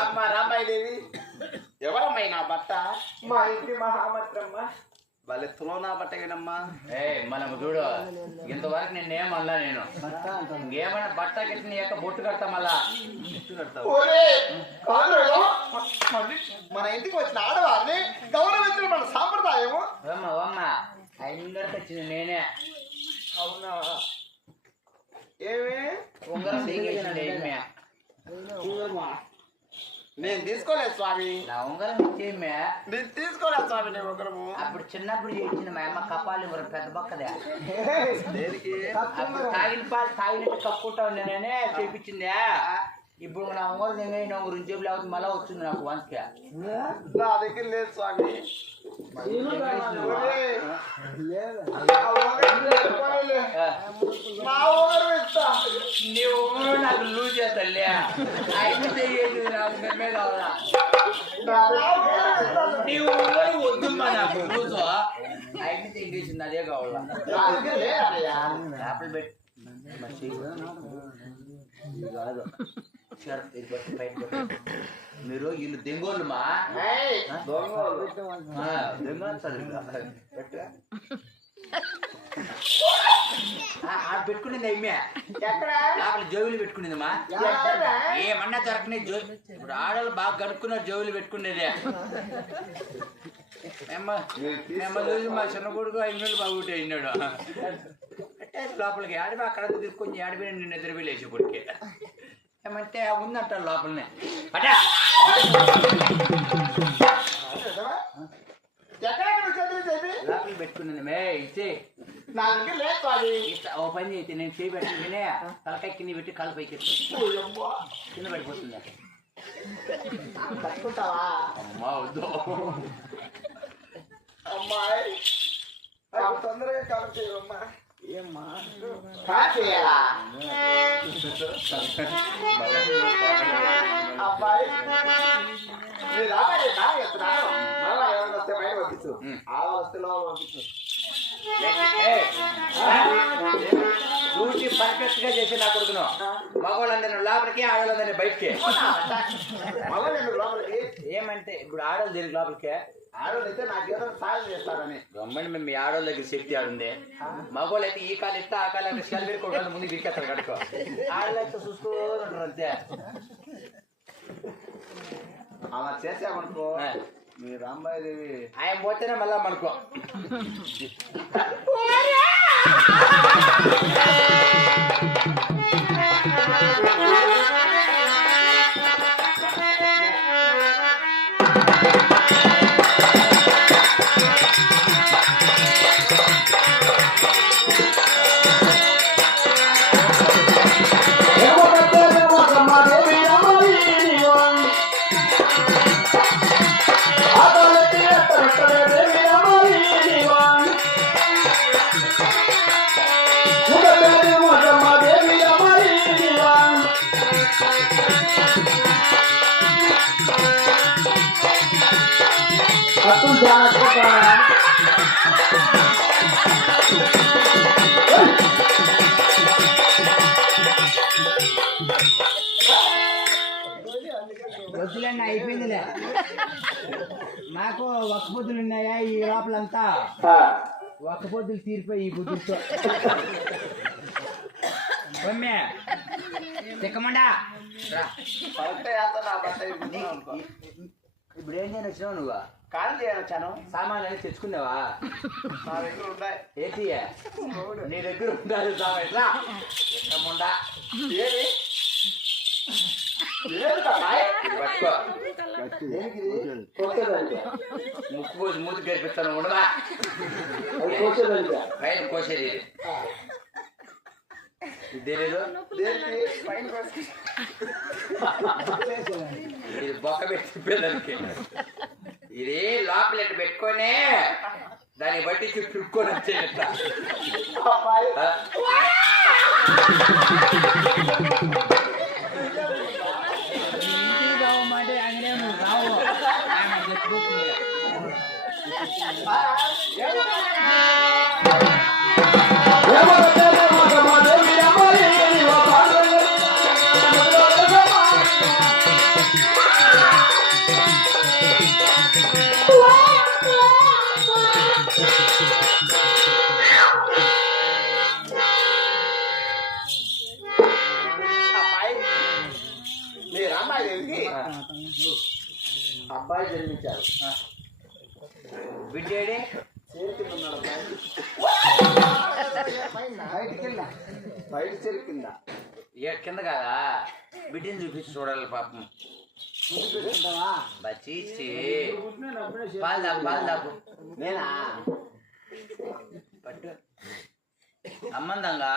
అమ్మ రామాయిదేవి ఎవరమ్మాయి నా భర్త? మా ఇంటి మహామంత్రమ్మ. వాళ్ళ తులో నా బట్టగానమ్మా. మనం చూడు ఇంతవరకు నేనేమన్నా నేను ఇంకేమన్నా బట్ట గిట్ట నీ యొక్క బొట్టు కడతా మళ్ళా మన ఇంటికి వచ్చిన ఆడవారిని గౌరవించడం మన సాంప్రదాయము. అందరికి వచ్చింది నేనే. అవునా? ఏమి ఉంగరం ఏమే నేను తీసుకోలేదు స్వామి. నా ఉంగరం ఇచ్చేమే. నేను తీసుకోలేదు స్వామి. నేను ఉంగరము అప్పుడు చిన్నప్పుడు చేయించిన మా అమ్మ కపాలి ఉంగరం పెద్ద బక్కదే. తాగిన పాలు తాగినట్టు కప్పుకుంటా నేనే చేయించిందే. ఇప్పుడు నా ఉంగరం నా గురించి లేకపోతే మళ్ళా వచ్చింది నాకు వంతకే. నా దగ్గర లేదు స్వామి. నాకు లూజ్ చేస్తలే అయితే కావాలా నీ ఉంగరం వద్దుమ్మా నాకు లూజు అయితే తెగేసింది అదే కావాలా. ఆపిల్ పెట్టి మీరు వీళ్ళు దెంగోళ్ళుమా పెట్టుకునేది అమ్మే లోపల జోవులు పెట్టుకునేదమ్మా. ఏమన్నా దొరకనే ఇప్పుడు ఆడవాళ్ళు బాగా కనుక్కున్నారు జోవులు పెట్టుకునేదే. మేము చూసి మా చిన్న కొడుకు 5 నెలలు బాగుంటే అయినాడు లోపలికి ఆడిపి అక్కడ తీసుకొని ఆడిపోయి నిన్న నిద్రపోయి లేచి కొడుకే ఏమంటే ఉందంట లోపలనే అటా లోపల పెట్టుకున్నాను మే ఇచ్చే ఓ పని అయితే నేను చేయి పెట్టుకునే తలకాయ కింద పెట్టి కాలు పైకి కింద పడిపోతుంది. అమ్మా వద్దు అమ్మాయి తొందరగా కాలం చేయమ్మా. ఏమ్మా అబ్బాయి వస్తే బయట పంపించు. ఆడ వస్తే లోపల పంపించు. డ్యూటీ పర్ఫెక్ట్ గా చేసి నా కొడుకును మగవాళ్ళందరినీ లోపలికి ఆడవాళ్ళందరినీ బయటకి. ఏమంటే ఇప్పుడు ఆడవాళ్ళు దీనికి లోపలికే ఆడవాళ్ళు అయితే నాకేదో సాయం చేస్తారని గమ్మని మేము మీ ఆడవాళ్ళ దగ్గర శక్తి ఆడుంది. మగవాళ్ళు అయితే ఈ కాలు ఇస్తా ఆ కాలు స్కెల్ పెట్టుకోవడానికి ముందు బిరికేస్తారు కడుకో. ఆడవాళ్ళు అయితే చూస్తూ ఉంటారు అంతే. అలా చేసామనుకో మీ రాంబాయి దేవి ఆయన పోతేనే మళ్ళా మనకో వద్దులేండి అయిపోయిందిలే. నాకు ఒక్క పొద్దులు ఉన్నాయా ఈ లోపలంతా ఒక్క పొద్దులు తీరిపోయి ఈ బుద్ధులతో తిక్కమండా రా. కరెక్టే చేస్తా నా బట్ట ఇప్పుడు ఏం చేయని వచ్చినావు నువ్వు? కాల్ చేయొచ్చాను. సామాన్లు అన్ని తెచ్చుకున్నావా? నా దగ్గర ఉన్నాయి. ఏంటి నీ దగ్గర ఉండాలి సామాన్. రా ఎక్కముండా ఏది పట్టుకో. ముక్కు పోసి మూతి గడిపిస్తాను ఉండదా? పైన కోసేది ఇదే లేదు. ఇది బొక్క పెట్టి పిల్లలకి ఇది లోపల పెట్టుకొని దాన్ని బట్టి చుట్టుకొని వచ్చేట. అబ్బాయి జన్మించారు. బిడ్డేడి బయట చెరు కింద కింద కాదా? బిడ్డని చూపించి చూడాలి పాపం. బచీచి పాలు దాపు పాలు దాపు. నేనా పట్టు అమ్మందంగా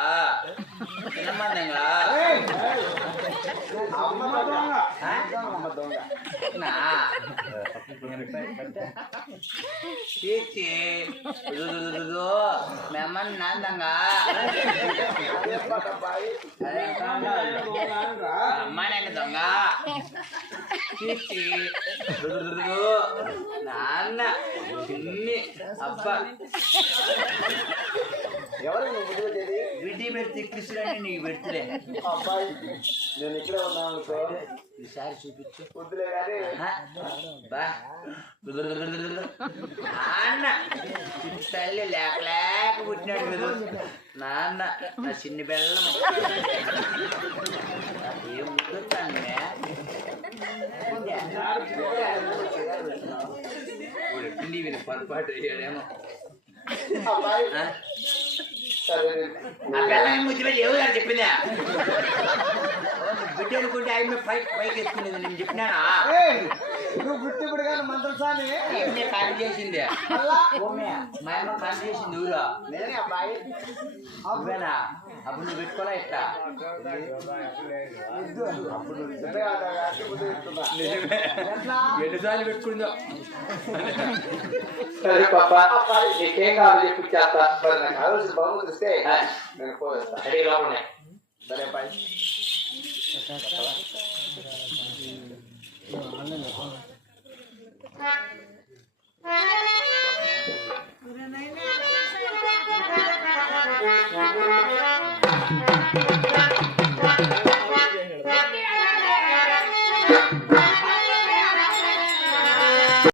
చిన్నమ్మందంగా చీచి మేమ్మని నాందంగా అమ్మాయి దొంగ చీచి నాన్న చిన్ని అబ్బా ఎవరు నువ్వు విడి పెడితే కృష్ణుడని నీకు పెడుతులే. అబ్బాయి నేను ఇక్కడే ఉన్నాను అనుకో. ఈసారి చూపించు. వద్దులే కానీ బా నాన్న తల్లి లేక లేక పుట్టినాడు కదా నాన్న. నా చిన్ని బెల్లం ఏం ముద్దుతానే విని పొరపాటు అయ్యాడేమో. ఆ బెల్లం ముద్దు ఎవరు చెప్పిందా? బిడ్డ అనుకుంటే ఆయన పైకి ఎత్తుకునేది నేను చెప్పినానా? నువ్వు గుర్తిప్పుడు కానీ మంత్రస్వామి ఖాళీ చేసింది మా అమ్మ ఖాళీ చేసింది ఊరు. నేనే అబ్బాయి. నువ్వేనా? అప్పుడు నువ్వు పెట్టుకోలే ఇట్లా అప్పుడు ఎన్నిసార్లు పెట్టుకుందో. సరే పాపా నీకేం కావాలి చెప్పి చేస్తా. నాకు కావాల్సిన బహుమతి ఇస్తే నేను పోయేస్తా. అడిగి లోపలనే. సరే అబ్బాయి.